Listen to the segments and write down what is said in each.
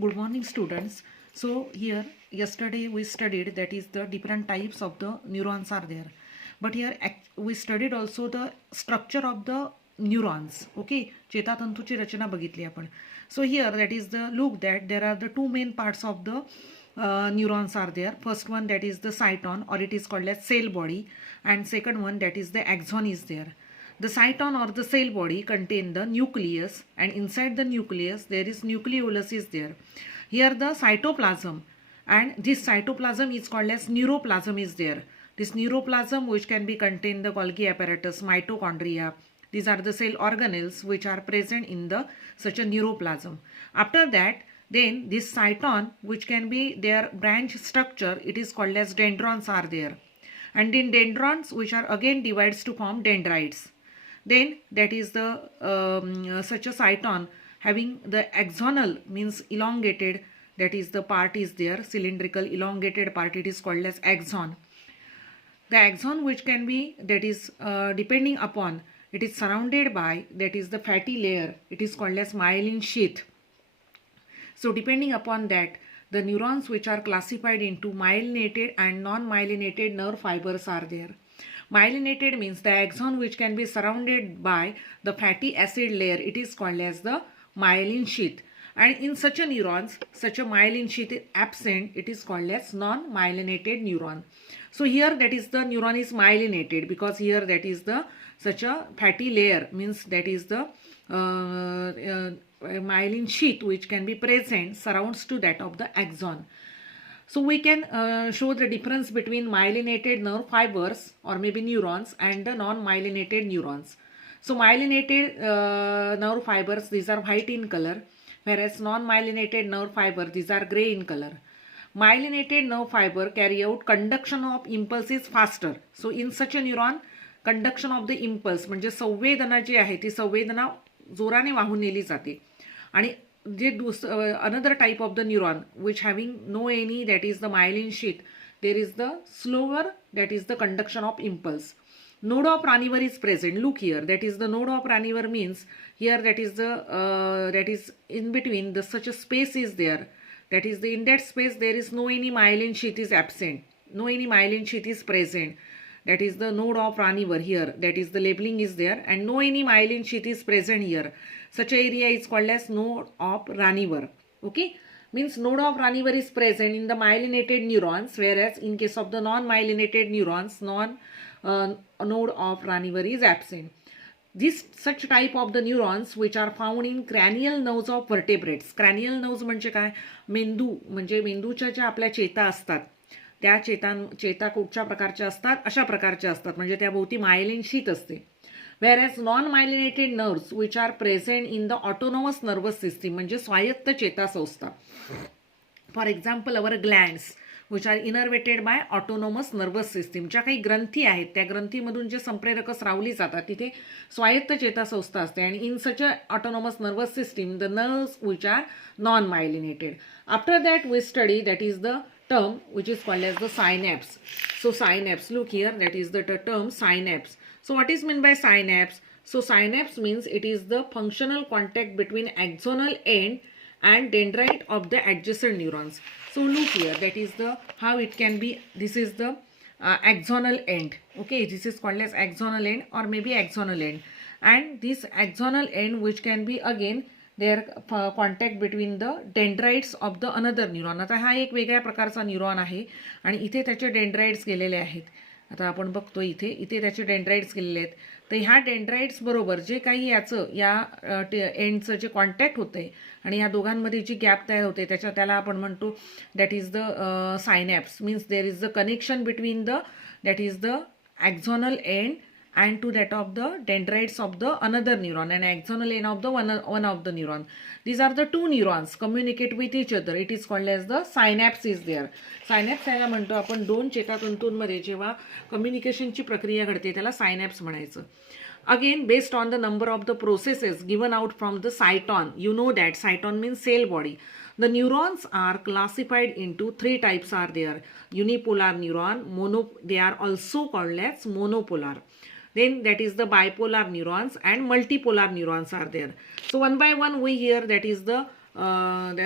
Good morning, students. So here yesterday we studied that is the different types of the neurons are there, but here we studied also the structure of the neurons. Okay, चेतातंतूची रचना बघितली आपण. So here that is the look that there are the two main parts of the neurons are there. First one that is the cyton, or it is called as cell body, and second one that is the axon is there. The cyton or the cell body contain the nucleus, and inside the nucleus there is nucleolus is there. Here the cytoplasm, and this cytoplasm is called as neuroplasm is there. This neuroplasm which can be contain the Golgi apparatus, mitochondria. These are the cell organelles which are present in the such a neuroplasm. After that, then this cyton which can be their branch structure, it is called as dendrons are there. And in dendrons which are again divides to form dendrites. Then that is the such a cyton having the axonal means elongated, that is the part is there, cylindrical elongated part, it is called as axon. The axon which can be that is depending upon, it is surrounded by that is the fatty layer, it is called as myelin sheath. So depending upon that, the neurons which are classified into myelinated and non-myelinated nerve fibers are there. Myelinated means the axon which can be surrounded by the fatty acid layer, it is called as the myelin sheath. And in such a neurons, such a myelin sheath is absent, it is called as non-myelinated neuron. So here that is the neuron is myelinated because here that is the such a fatty layer, means that is the myelin sheath which can be present surrounds to that of the axon. So we can show the difference between myelinated nerve fibers or maybe neurons and the non-myelinated neurons. So myelinated nerve fibers, these are white in color, whereas non-myelinated nerve fibers, these are gray in color. Myelinated nerve fiber carry out conduction of impulses faster. So in such a neuron, conduction of the impulse म्हणजे संवेदना जी आहे ती संवेदना जोराने वाहून नेली जाते. आणि जे another type of the neuron which having no any, that is the myelin sheath, there is the slower, that is the conduction of impulse. Node of Raniver is present. Look here, that is the node of Raniver means here that is the that is in between the such a space is there, that is the in that space there is no any myelin sheath is absent, no any myelin sheath is present, that is the node of Raniver here, that is the labeling is there, and no any myelin sheath is present here. Such an area is called as node of Raniver. Okay, means node of Raniver is present in the myelinated neurons, whereas in case of the non-myelinated neurons, node of Raniver is absent. This such type of the neurons which are found in cranial nerves of vertebrates. Cranial nerves म्हणजे काय, मेंदू म्हणजे मेंदूच्या ज्या आपल्या चेता असतात त्या चेता कुठच्या प्रकारच्या असतात, अशा प्रकारच्या असतात, म्हणजे त्या भोवती मायलिन शीथ असते. Whereas non-myelinated nerves which are present in the autonomous nervous system म्हणजे स्वायत्त चेता संस्था. For example, our glands which are innervated by autonomous nervous system. ज्या काही ग्रंथी आहेत त्या ग्रंथीमधून जे संप्रेरक स्रावली जातात तिथे स्वायत्त चेता संस्था असते. आणि in such a autonomous nervous system the nerves which are non-myelinated. After that we study that is the term which is called as the synapse. So synapse, look here, that is the term synapse. So what is meant by synapse? So synapse means it is the functional contact between axonal end and dendrite of the adjacent neurons. So look here, that is the how it can be. This is the axonal end. Okay, this is called as axonal end or maybe axonal end. And this axonal end which can be again their contact between the dendrites of the another neuron. आता हा एक वेगळ्या प्रकारचा neuron आहे आणि इथे त्याचे dendrites गेलेले आहेत. आता आपण बघतो इथे त्याचे डेंड्राइट्स गेलेले आहेत. तर ह्या डेंड्राइट्स बरोबर जे काही याचं या एंडचं जे कॉन्टॅक्ट होतंय आणि ह्या दोघांमध्ये जी गॅप तयार होते त्याला आपण म्हणतो that is the synapse. Means there is the connection between the that is the axonal end and to that of the dendrites of the another neuron and axonal end of the one of the neuron. These are the two neurons communicate with each other. It is called as the synapse is there. Synapse याला म्हणतो आपण दोन चेतातंतूंमध्ये जेव्हा कम्युनिकेशनची प्रक्रिया घडते त्याला synapse म्हणायचं. Again, based on the number of the processes given out from the cyton, you know that cyton means cell body. The neurons are classified into three types are there. Unipolar neuron, they are also called as monopolar. Then that is the bipolar neurons and multipolar neurons are there. So one by one we hear that is the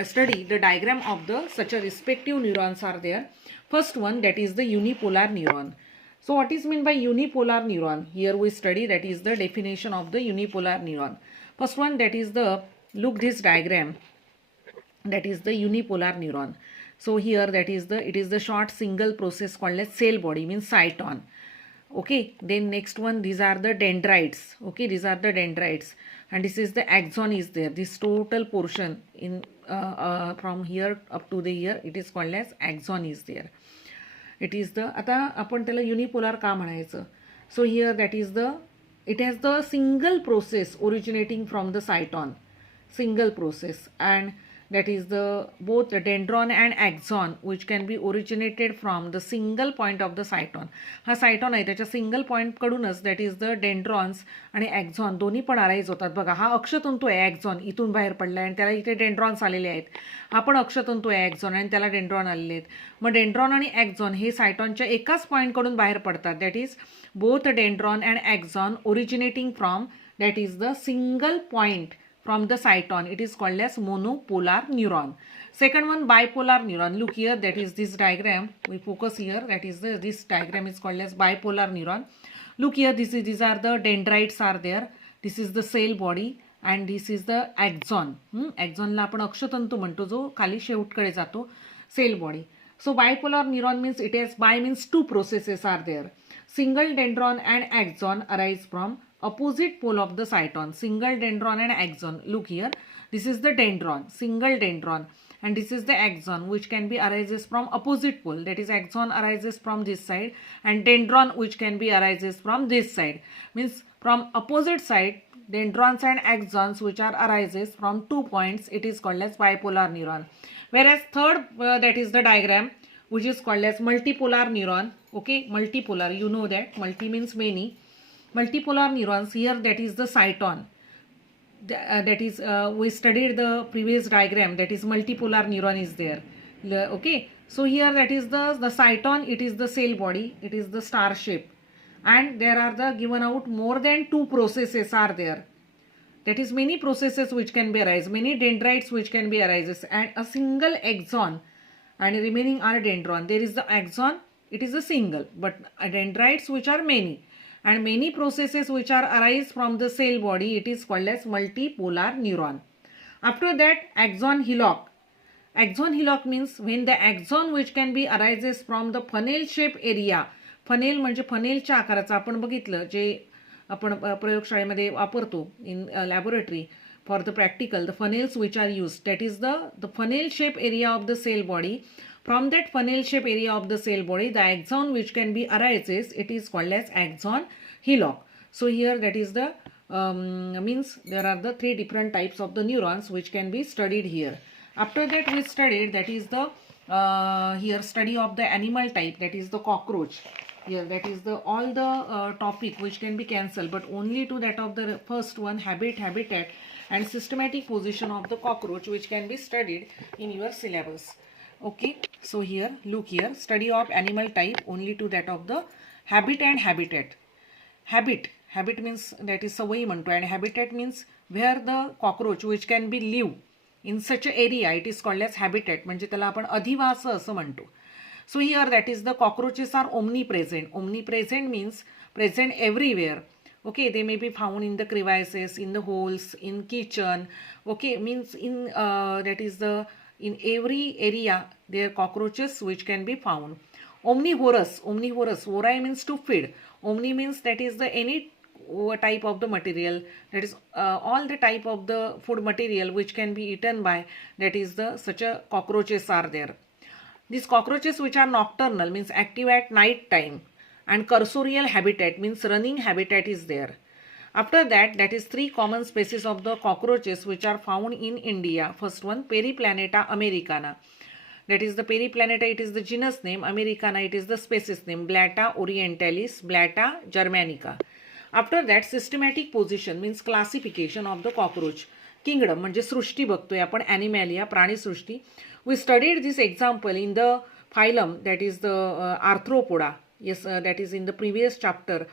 study the diagram of the such a respective neurons are there. First one, that is the unipolar neuron. So what is meant by unipolar neuron? Here we study, that is the definition of the unipolar neuron. First one, that is the, look this diagram, that is the unipolar neuron. So here that is the, it is the short single process called as cell body, means cyton. Okay, then next one, these are the dendrites. Okay, these are the dendrites, and this is the axon is there. This total portion in from here up to the here, it is called as axon is there. It is the, आता आपण त्याला unipolar का म्हणायचं? So here that is the, it has the single process originating from the cyton, single process, and that is the both the dendron and axon which can be originated from the single point of the cyton. हा cyton आहे त्याच्या single point कडूनच that is the dendrons आणि axon दोन्ही पण arise होतात. बघा हा अक्षतंतू आहे ॲक्झॉन, इथून बाहेर पडला आहे आणि त्याला इथे डेंड्रॉन्स आलेले आहेत. हा पण अक्षतंतू आहे ॲक्झॉन आणि त्याला डेंड्रॉन आलेले आहेत. मग डेंड्रॉन आणि ॲक्झॉन हे सायटॉनच्या एकाच पॉईंटकडून बाहेर पडतात. That is both dendron and axon originating from that is the single point from the cyton. It is called as monopolar neuron. Second one, bipolar neuron. Look here, that is this diagram. We focus here. That is the, this diagram is called as bipolar neuron. Look here, these are the dendrites are there. This is the cell body and this is the axon. Axon ला आपण अक्षतंतू म्हणतो जो खाली शेवटकडे जातो, cell body. So bipolar neuron means it has, bi means two processes are there. Single dendron and axon arise from opposite pole of the cyton. Single dendron and axon. Look here, this is the dendron, single dendron, and this is the axon which can be arises from opposite pole. That is axon arises from this side and dendron which can be arises from this side. Means from opposite side, dendrons and axons which are arises from 2 points, it is called as bipolar neuron. Whereas third, that is the diagram which is called as multipolar neuron. Okay, multipolar, you know that multi means many. Multipolar neurons, here that is the cyton. That is we studied the previous diagram, that is multipolar neuron is there. Okay, so here that is the cyton, it is the cell body, it is the star shape, and there are the given out more than two processes are there. That is many processes which can be arise, many dendrites which can be arises, and a single axon and remaining are dendron. There is the axon, it is a single, but dendrites which are many, and many processes which are arise from the cell body, it is called as multipolar neuron. After that, axon hillock. Axon hillock means when the axon which can be arises from the funnel shape area. Funnel म्हणजे फनेलच्या आकाराचा आपण बघितलं जे आपण प्रयोगशाळेमध्ये वापरतो in laboratory for the practical, the funnels which are use, that is the funnel shape area of the cell body. From that funnel shape area of the cell body, the axon which can be arises, it is called as axon hillock. So here that is the means there are the three different types of the neurons which can be studied here. After that we studied, that is the here study of the animal type, that is the cockroach. Here that is the all the topic which can be cancelled, but only to that of the first one, habit, habitat and systematic position of the cockroach which can be studied in your syllabus. Okay, so here look here, study of animal type only to that of the habit and habitat. Habit means that is सवयी म्हणतो, and habitat means where the cockroach which can be live in such a area, it is called as habitat, म्हणजे त्याला आपण अधिवास असं म्हणतो. So here that is the cockroaches are omnipresent. Omnipresent means present everywhere. Okay, they may be found in the crevices, in the holes, in kitchen. Okay, means in that is the in every area there are cockroaches which can be found. Omnivorous, vori means to feed. Omni means that is the any type of the material, that is all the type of the food material which can be eaten by, that is the such a cockroaches are there. These cockroaches which are nocturnal means active at night time, and cursorial habitat means running habitat is there. After that, that is three common species of the cockroaches which are found in India. First one, Periplaneta americana. That is the Periplaneta, it is the genus name. Americana, it is the species name. Blatta orientalis, Blatta germanica. After that, systematic position means classification of the cockroach. Kingdom म्हणजे सृष्टी बघतोय आपण, ॲनिमॅलिया प्राणीसृष्टी. We studied this example in the phylum, that is the arthropoda. Yes, that is in the previous chapter,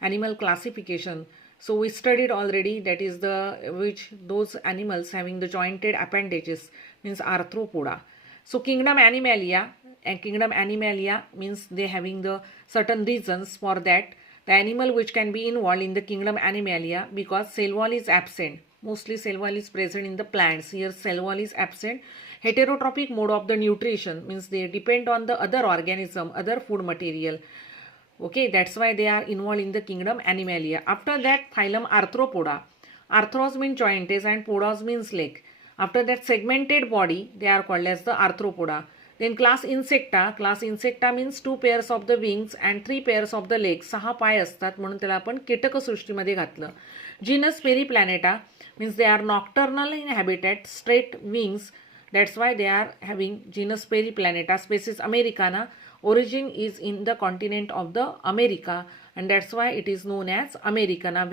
animal classification. So we studied already, that is those animals having the jointed appendages means arthropoda. So kingdom animalia means they having the certain reasons for that. The animal which can be involved in the kingdom animalia because cell wall is absent. Mostly cell wall is present in the plants. Here cell wall is absent. Heterotrophic mode of the nutrition means they depend on the other organism, other food material. Okay, that's why they are involved in the kingdom Animalia. After that, phylum Arthropoda. Arthros means jointes and podos means leg. After that, segmented body, they are called as the Arthropoda. Then class Insecta. Class Insecta means 2 pairs of the wings and 3 pairs of the legs. 6 पाय असतात म्हणून त्याला आपण कीटकसृष्टीमध्ये घातलं. Genus Periplaneta means they are nocturnal in habitat, straight wings. That's why they are having genus Periplaneta. Species Americana. Origin is in the continent of the America, and that's why it is known as Americana,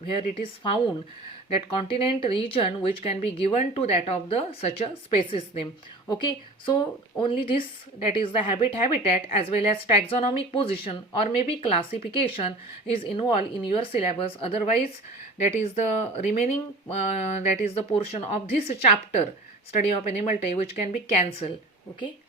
where it is found, that continent region which can be given to that of the such a species name. Okay, so only this, that is the habitat as well as taxonomic position or maybe classification is involved in your syllabus. Otherwise, that is the remaining that is the portion of this chapter, study of animal type, which can be cancelled. Okay.